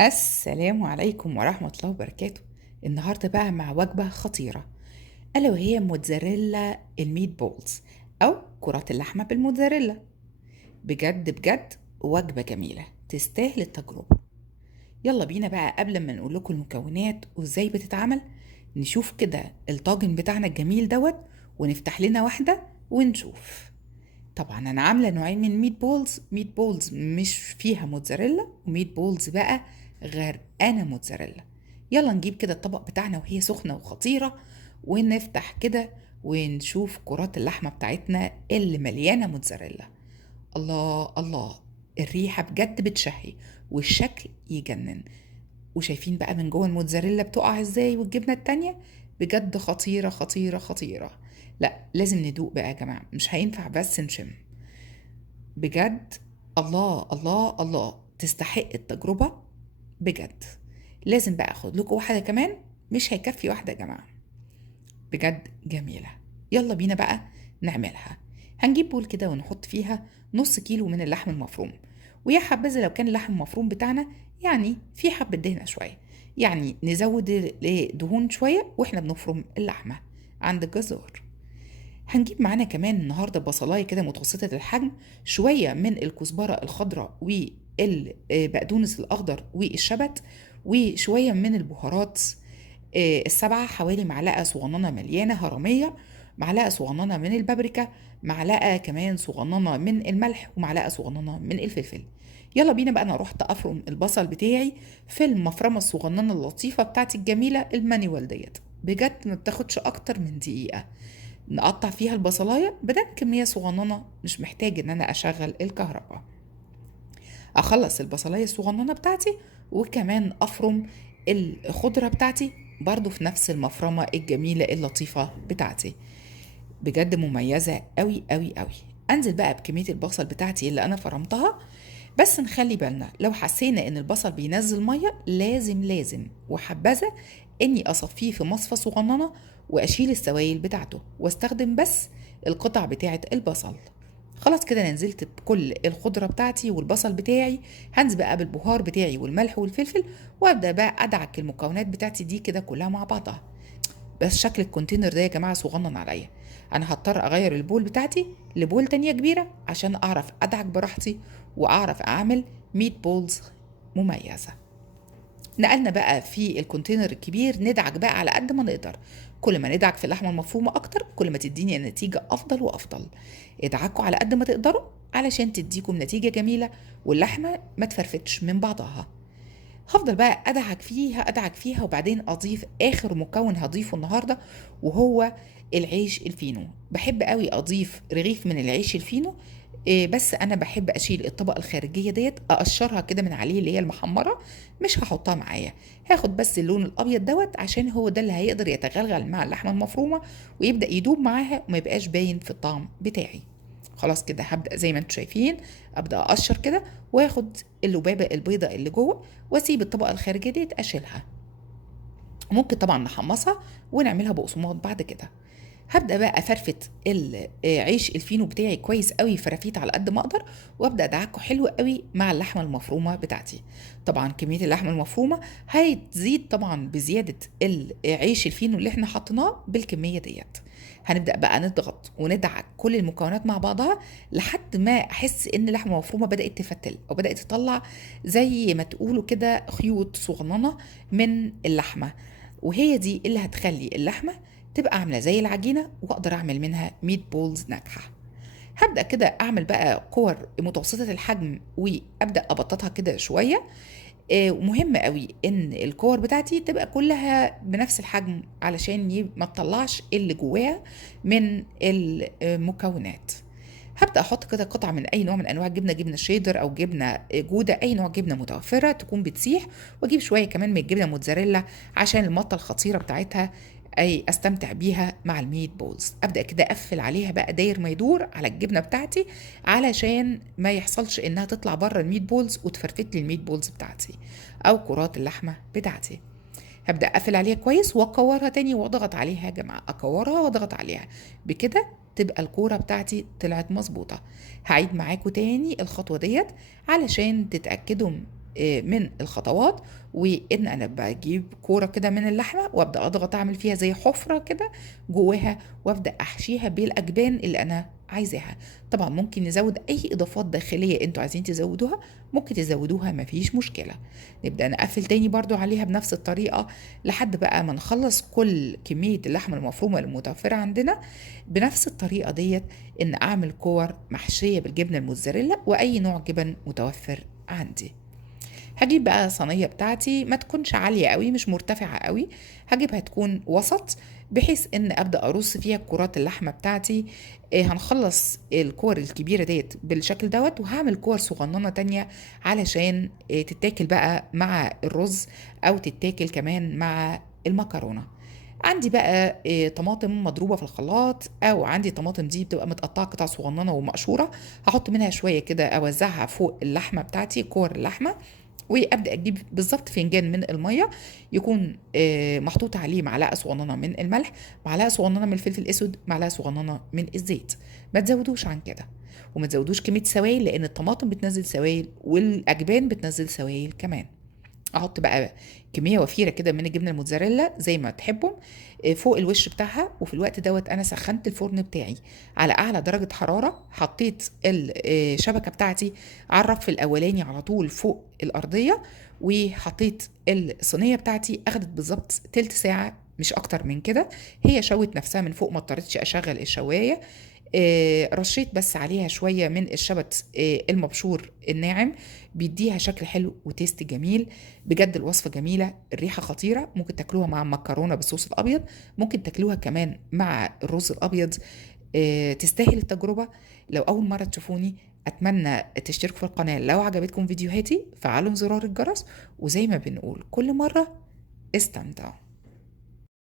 السلام عليكم ورحمة الله وبركاته. النهاردة بقى مع وجبة خطيرة، ألا وهي موتزاريلا الميت بولز أو كرات اللحمة بالموتزاريلا. بجد بجد وجبة جميلة تستاهل التجربة. يلا بينا بقى قبل ما نقول لكم المكونات وازاي بتتعمل، نشوف كده الطاجن بتاعنا الجميل دوت، ونفتح لنا واحدة ونشوف. طبعا انا عامله نوعين من ميت بولز مش فيها موتزاريلا، وميت بولز بقى غرقانه موتزاريلا. يلا نجيب كده الطبق بتاعنا وهي سخنه وخطيره، ونفتح كده ونشوف كرات اللحمه بتاعتنا اللي مليانه موتزاريلا. الله الله، الريحه بجد بتشهي والشكل يجنن. وشايفين بقى من جوه الموتزاريلا بتقع ازاي، والجبنه التانية بجد خطيره خطيره خطيره. لا لازم ندوق بقى يا جماعه، مش هينفع بس نشم. بجد الله الله الله، تستحق التجربة بجد. لازم بقى اخد لكم واحدة كمان، مش هيكفي واحدة يا جماعة. بجد جميلة. يلا بينا بقى نعملها. هنجيب بول كده ونحط فيها نص كيلو من اللحم المفروم. ويا حبذا لو كان اللحم المفروم بتاعنا يعني في حبة دهنة شوية، يعني نزود دهون شوية واحنا بنفرم اللحمة عند الجزار. هنجيب معانا كمان النهارده بصلايه كده متوسطه الحجم، شويه من الكزبره الخضراء والبقدونس الاخضر والشبت، وشويه من البهارات السبعه، حوالي معلقه صغننه مليانه هرميه، معلقه صغننه من البابريكا، معلقه كمان صغننه من الملح، ومعلقه صغننه من الفلفل. يلا بينا بقى، انا رحت افرم البصل بتاعي في المفرمه الصغننه اللطيفه بتاعتي الجميله المانيوال ديت. بجد ما بتاخدش اكتر من دقيقه. نقطع فيها البصلاية بدل كمية صغننة، مش محتاج ان انا اشغل الكهرباء. اخلص البصلاية الصغننة بتاعتي، وكمان افرم الخضرة بتاعتي برضو في نفس المفرمة الجميلة اللطيفة بتاعتي. بجد مميزة قوي قوي قوي. انزل بقى بكمية البصل بتاعتي اللي انا فرمتها. بس نخلي بالنا لو حسينا ان البصل بينزل مية، لازم وحبذا اني اصفيه في مصفى صغننة، واشيل السوائل بتاعته واستخدم بس القطع بتاعة البصل. خلاص كده أنا نزلت بكل الخضرة بتاعتي والبصل بتاعي. هنزل بقى بالبهار بتاعي والملح والفلفل، وابدا بقى ادعك المكونات بتاعتي دي كده كلها مع بعضها. بس شكل الكونتينر ده يا جماعة صغنن عليا، انا هضطر اغير البول بتاعتي لبول تانية كبيرة عشان اعرف ادعك براحتي، واعرف اعمل ميت بولز مميزة. نقلنا بقى في الكونتينر الكبير، ندعك بقى على قد ما نقدر. كل ما ندعك في اللحمة المفرومة اكتر، كل ما تديني النتيجة افضل وافضل. ادعكوا على قد ما تقدروا علشان تديكم نتيجة جميلة، واللحمة ما تفرفتش من بعضها. هفضل بقى ادعك فيها وبعدين اضيف اخر مكون هضيفه النهارده، وهو العيش الفينو. بحب قوي اضيف رغيف من العيش الفينو. بس انا بحب اشيل الطبقه الخارجيه ديت، اقشرها كده من عليه اللي هي المحمره، مش هحطها معايا. هاخد بس اللون الابيض دوت عشان هو ده اللي هيقدر يتغلغل مع اللحمه المفرومه، ويبدا يدوب معاها وما يبقاش باين في الطعم بتاعي. خلاص كده هبدا زي ما انتم شايفين، ابدا اقشر كده، واخد اللبابه البيضه اللي جوه، واسيب الطبقه الخارجيه دي اشيلها. ممكن طبعا نحمصها ونعملها بقسماط بعد كده. هبدا بقى افرفت العيش الفينو بتاعي كويس قوي، فرافيت على قد ما اقدر، وابدا ادعكه حلو قوي مع اللحمه المفرومه بتاعتي. طبعا كميه اللحمه المفرومه هتزيد طبعا بزياده العيش الفينو اللي احنا حطيناه بالكميه ديت. هنبدا بقى نضغط وندعك كل المكونات مع بعضها لحد ما احس ان اللحمه المفرومه بدات تفتل او بدات تطلع زي ما تقولوا كده خيوط صغننه من اللحمه. وهي دي اللي هتخلي اللحمه تبقى عامله زي العجينه، واقدر اعمل منها ميت بولز ناجحه. هبدا كده اعمل بقى كور متوسطه الحجم، وابدا ابططها كده شويه. ومهم قوي ان الكور بتاعتي تبقى كلها بنفس الحجم علشان ما تطلعش اللي جواها من المكونات. هبدا احط كده قطعه من اي نوع من انواع الجبنه، جبنه شيدر او جبنه جوده، اي نوع جبنه متوفره تكون بتسيح. واجيب شويه كمان من الجبنه موتزاريلا عشان المطه الخطيره بتاعتها، اي استمتع بيها مع الميت بولز. ابدا كده اقفل عليها بقى داير ما يدور على الجبنه بتاعتي، علشان ما يحصلش انها تطلع بره الميت بولز وتفرفت لي الميت بولز بتاعتي او كرات اللحمه بتاعتي. هبدا اقفل عليها كويس واكورها تاني واضغط عليها يا جماعه، اكورها واضغط عليها. بكده تبقى الكوره بتاعتي طلعت مظبوطه. هعيد معاكم تاني الخطوه ديت علشان تتاكدوا من الخطوات، وان انا بجيب كوره كده من اللحمه وابدا اضغط اعمل فيها زي حفره كده جواها، وابدا احشيها بالاجبان اللي انا عايزاها. طبعا ممكن نزود اي اضافات داخليه انتوا عايزين تزودوها، ممكن تزودوها مفيش مشكله. نبدا نقفل تاني برضو عليها بنفس الطريقه لحد بقى ما نخلص كل كميه اللحمه المفرومه المتوفره عندنا. بنفس الطريقه ديت ان اعمل كور محشيه بالجبنه الموتزاريلا واي نوع جبن متوفر عندي. هجيب بقى صينية بتاعتي ما تكونش عالية قوي مش مرتفعة قوي، هجيبها تكون وسط بحيث ان ابدا ارص فيها كرات اللحمه بتاعتي. هنخلص الكور الكبيره ديت بالشكل دوت، وهعمل كور صغننه تانية علشان تتاكل بقى مع الرز او تتاكل كمان مع المكرونه. عندي بقى طماطم مضروبه في الخلاط، او عندي طماطم دي بتبقى متقطعه قطع صغننه ومقشوره، هحط منها شويه كده اوزعها فوق اللحمه بتاعتي كور اللحمه. وابدا اجيب بالظبط فنجان من الميه يكون محطوط عليه معلقه صغننه من الملح، معلقه صغننه من الفلفل الاسود، معلقه صغننه من الزيت. ما تزودوش عن كده، وما تزودوش كميه سوائل لان الطماطم بتنزل سوائل والاجبان بتنزل سوائل كمان. احط بقى كميه وفيره كده من الجبنه الموتزاريلا زي ما تحبوا فوق الوش بتاعها. وفي الوقت دوت انا سخنت الفرن بتاعي على اعلى درجه حراره، حطيت الشبكه بتاعتي على الرف الاولاني على طول فوق الارضيه، وحطيت الصينيه بتاعتي. اخدت بالظبط تلت ساعه مش اكتر من كده، هي شوت نفسها من فوق، ما اضطريتش اشغل الشوايه. رشيت بس عليها شوية من الشبت المبشور الناعم، بيديها شكل حلو وتيست جميل. بجد الوصفة جميلة، الريحة خطيرة. ممكن تاكلوها مع مكرونة بالصوص الأبيض، ممكن تاكلوها كمان مع الرز الأبيض. تستاهل التجربة. لو أول مرة تشوفوني أتمنى تشتركوا في القناة. لو عجبتكم فيديوهاتي فعلوا زرار الجرس، وزي ما بنقول كل مرة استمتعوا.